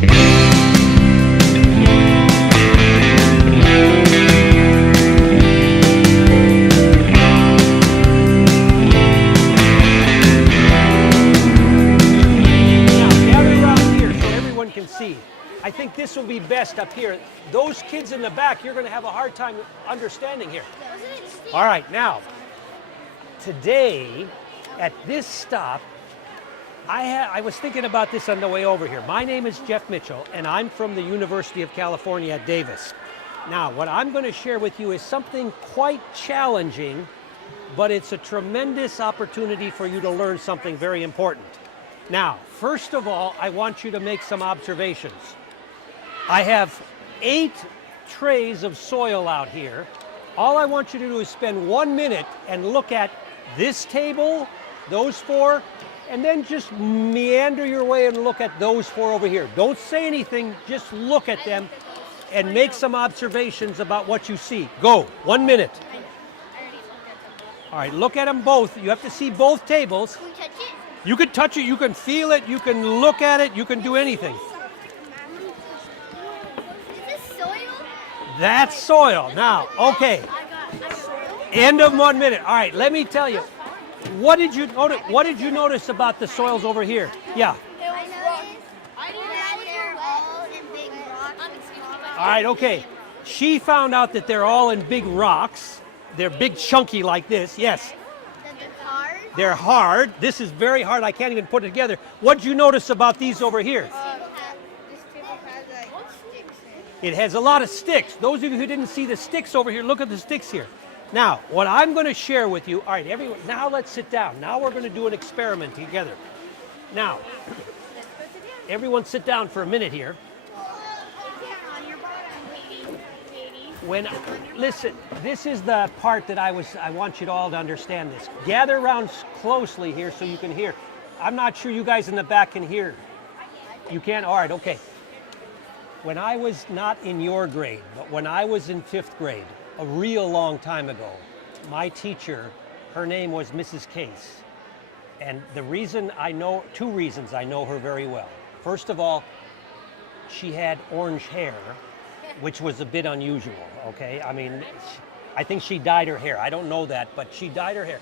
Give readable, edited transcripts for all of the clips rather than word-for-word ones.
I think this will be best up here. Those kids in the back, you're going to have a hard time understanding here. All right, now, today at this stop, I was thinking about this on the way over here. My name is Jeff Mitchell, and I'm from the University of California at Davis. Now, what I'm going to share with you is something quite challenging, but it's a tremendous opportunity for you to learn something very important. Now, first of all, I want you to make some observations. I have 8 trays of soil out here. All I want you to do is spend 1 minute and look at this table, those 4, and then just meander your way and look at those 4 over here. Don't say anything, just look at them and make some observations about what you see. Go, 1 minute. All right, look at them both. You have to see both tables. Can we touch it? You can touch it, you can feel it, you can look at it, you can do anything. That's soil. Now, okay. End of 1 minute. All right, let me tell you. What did you notice? What did you notice about the soils over here? Yeah. I noticed that they're all in big rocks. All right, okay. She found out that they're all in big rocks. They're big, chunky like this. Yes. They're hard. They're hard. This is very hard. I can't even put it together. What did you notice about these over here? This table has like sticks in it. It has a lot of sticks. Those of you who didn't see the sticks over here, look at the sticks here. Now, what I'm going to share with you, all right, everyone, now let's sit down. Now we're going to do an experiment together. Now, everyone sit down for a minute here. Listen, this is the part that I want you to all to understand this. Gather around closely here so you can hear. I'm not sure you guys in the back can hear. You can? All right, okay. When I was not in your grade, but when I was in 5th grade, a real long time ago, my teacher, her name was Mrs. Case. And the reason I know, 2 reasons I know her very well. First of all, she had orange hair, which was a bit unusual, okay? I mean, I think she dyed her hair. I don't know that, but she dyed her hair.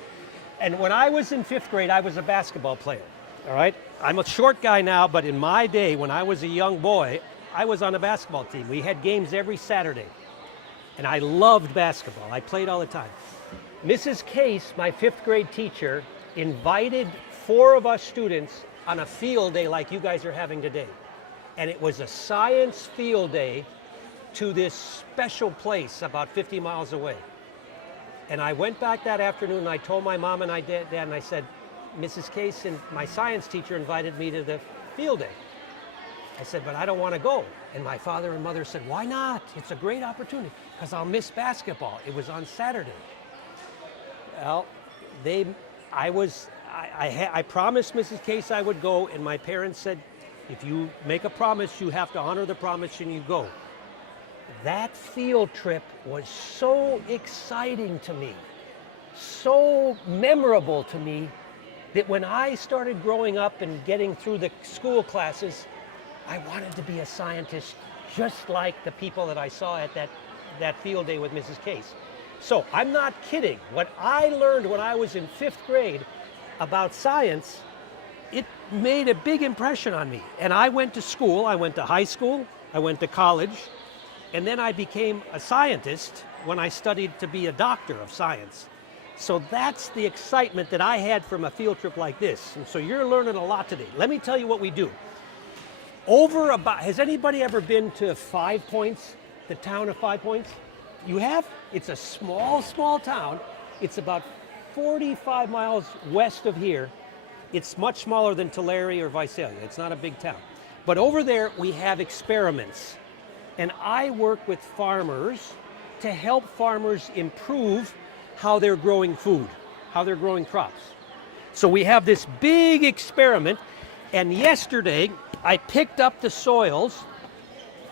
And when I was in 5th grade, I was a basketball player, all right? I'm a short guy now, but in my day, when I was a young boy, I was on a basketball team. We had games every Saturday, and I loved basketball. I played all the time. Mrs. Case, my 5th grade teacher, invited 4 of us students on a field day like you guys are having today. And it was a science field day to this special place about 50 miles away. And I went back that afternoon and I told my mom and dad, and I said, Mrs. Case and my science teacher invited me to the field day. I said, but I don't want to go. And my father and mother said, why not? It's a great opportunity, because I'll miss basketball. It was on Saturday. Well, I promised Mrs. Case I would go, and my parents said, if you make a promise, you have to honor the promise and you go. That field trip was so exciting to me, so memorable to me, that when I started growing up and getting through the school classes, I wanted to be a scientist just like the people that I saw at that field day with Mrs. Case. So I'm not kidding. What I learned when I was in 5th grade about science, it made a big impression on me. And I went to school, I went to high school, I went to college, and then I became a scientist when I studied to be a doctor of science. So that's the excitement that I had from a field trip like this. And so you're learning a lot today. Let me tell you what we do. Has anybody ever been to 5 Points, the town of 5 Points? You have? It's a small, small town. It's about 45 miles west of here. It's much smaller than Tulare or Visalia. It's not a big town. But over there, we have experiments. And I work with farmers to help farmers improve how they're growing food, how they're growing crops. So we have this big experiment, and yesterday I picked up the soils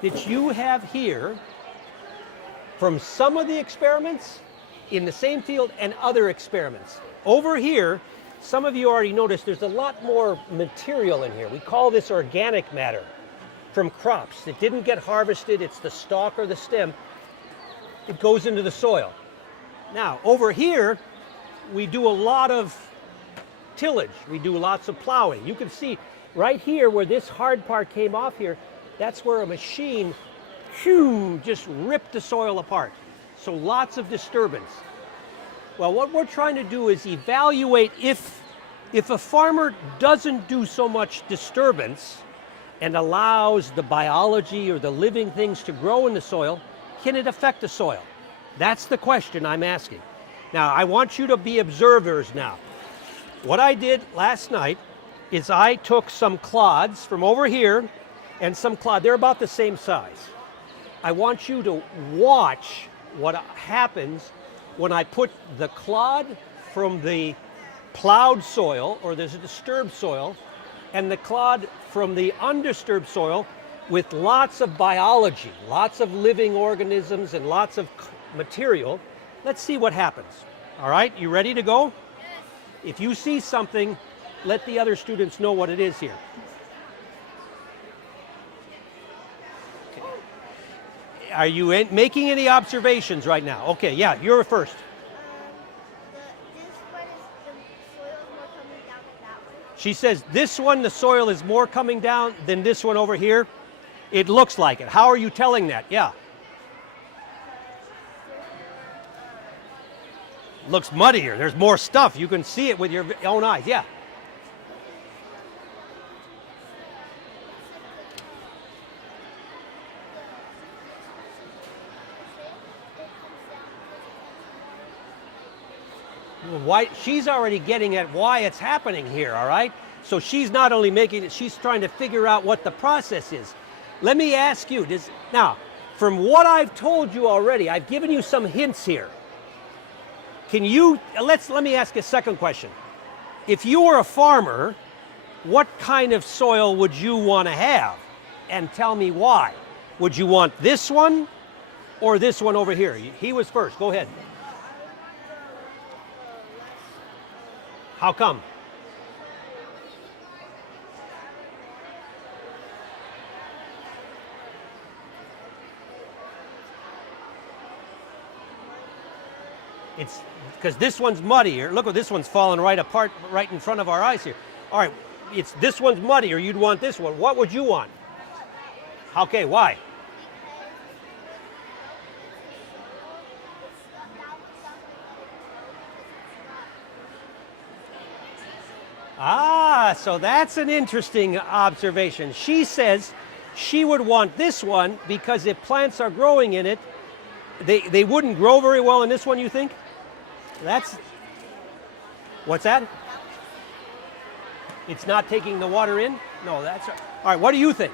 that you have here from some of the experiments in the same field and other experiments. Over here, some of you already noticed there's a lot more material in here. We call this organic matter. from crops. It didn't get harvested, it's the stalk or the stem. It goes into the soil. Now, over here, we do a lot of tillage. We do lots of plowing. You can see right here where this hard part came off here, that's where a machine just ripped the soil apart. So lots of disturbance. Well, what we're trying to do is evaluate if a farmer doesn't do so much disturbance and allows the biology or the living things to grow in the soil, can it affect the soil? That's the question I'm asking. Now, I want you to be observers now. What I did last night is I took some clods from over here and some clod, they're about the same size. I want you to watch what happens when I put the clod from the plowed soil or the disturbed soil and the clod from the undisturbed soil with lots of biology, lots of living organisms and lots of material. Let's see what happens. All right, you ready to go? If you see something, let the other students know what it is here. Okay. Are you making any observations right now? Okay, yeah, you're first. She says this one, the soil is more coming down than this one over here. It looks like it. How are you telling that? Yeah. Looks muddier. There's more stuff. You can see it with your own eyes. Yeah. Why, she's already getting at why it's happening here, all right? So she's not only making it, she's trying to figure out what the process is. Let me ask you, now, from what I've told you already, I've given you some hints here. Can you, let me ask a second question. If you were a farmer, what kind of soil would you want to have? And tell me why. Would you want this one or this one over here? He was first, go ahead. How come? It's because this one's muddier. Look, this one's falling right apart right in front of our eyes here. All right, it's this one's muddier. You'd want this one. What would you want? Okay, why? Ah, so that's an interesting observation. She says she would want this one because if plants are growing in it, they wouldn't grow very well in this one, you think? That's, what's that? It's not taking the water in? No, that's, all right, what do you think?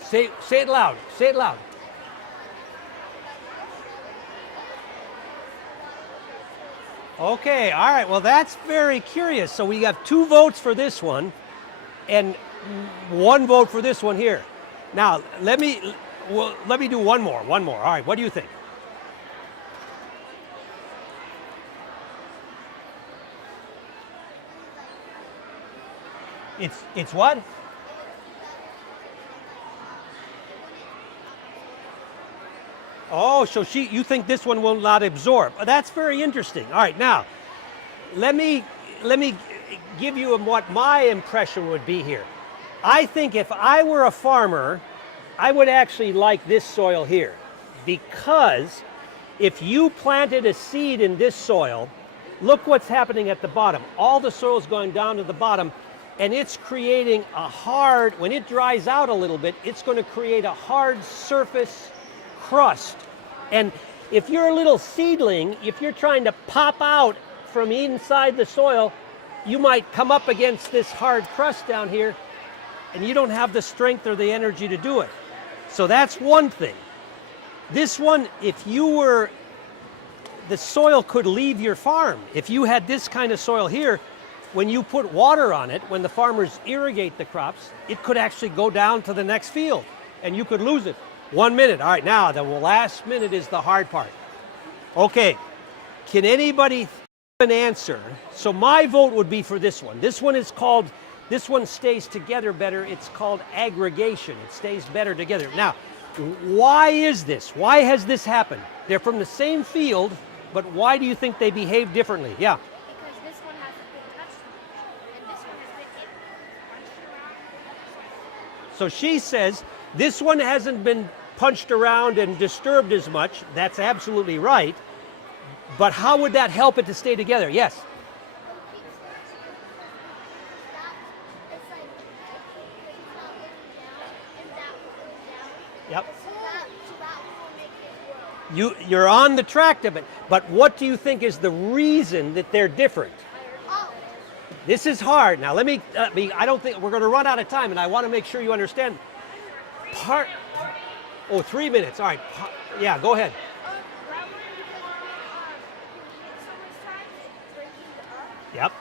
Say it loud, say it loud. Okay, all right, well that's very curious. So we have 2 votes for this one and 1 vote for this one here. Now, let me do one more. All right, what do you think? It's what? Oh, so you think this one will not absorb. That's very interesting. All right, now, let me give you what my impression would be here. I think if I were a farmer, I would actually like this soil here, because if you planted a seed in this soil, look what's happening at the bottom. All the soil is going down to the bottom, and it's creating a hard, when it dries out a little bit, it's going to create a hard surface crust. And if you're a little seedling, if you're trying to pop out from inside the soil, you might come up against this hard crust down here, and you don't have the strength or the energy to do it. So that's one thing. This one, if you were, the soil could leave your farm. If you had this kind of soil here, when you put water on it, when the farmers irrigate the crops, it could actually go down to the next field, and you could lose it. 1 minute. All right, now the last minute is the hard part. Okay, can anybody an answer? So my vote would be for this one. This one is called This one stays together better. It's called aggregation. It stays better together. Now, why is this? Why has this happened? They're from the same field, but why do you think they behave differently? Yeah. Because this one hasn't been touched and this one has been punched around. So she says this one hasn't been punched around and disturbed as much. That's absolutely right. But how would that help it to stay together? Yes. Yep. You're on the track of it, but what do you think is the reason that they're different? This is hard. Now let me, I don't think, we're going to run out of time, and I want to make sure you understand. 3 minutes, all right. Yeah, go ahead. Yep.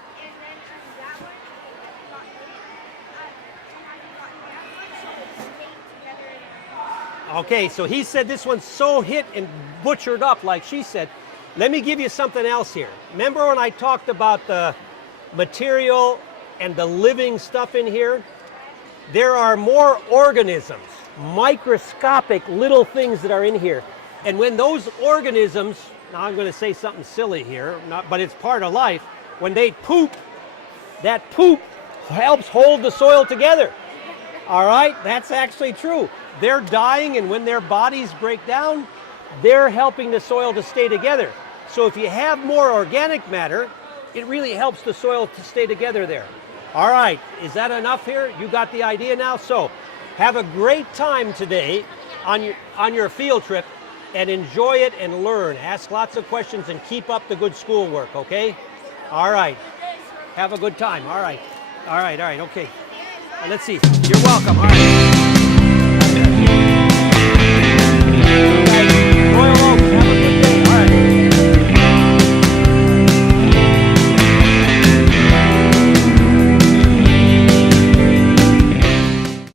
Okay, so he said this one's so hit and butchered up, like she said. Let me give you something else here. Remember when I talked about the material and the living stuff in here? There are more organisms, microscopic little things that are in here. And when those organisms, now I'm going to say something silly here, but it's part of life, when they poop, that poop helps hold the soil together. All right, that's actually true. They're dying, and when their bodies break down, they're helping the soil to stay together. So if you have more organic matter, it really helps the soil to stay together there. All right, is that enough here? You got the idea now? So have a great time today on your field trip, and enjoy it and learn. Ask lots of questions and keep up the good schoolwork, okay? All right, have a good time. All right, okay. Let's see, you're welcome, all right.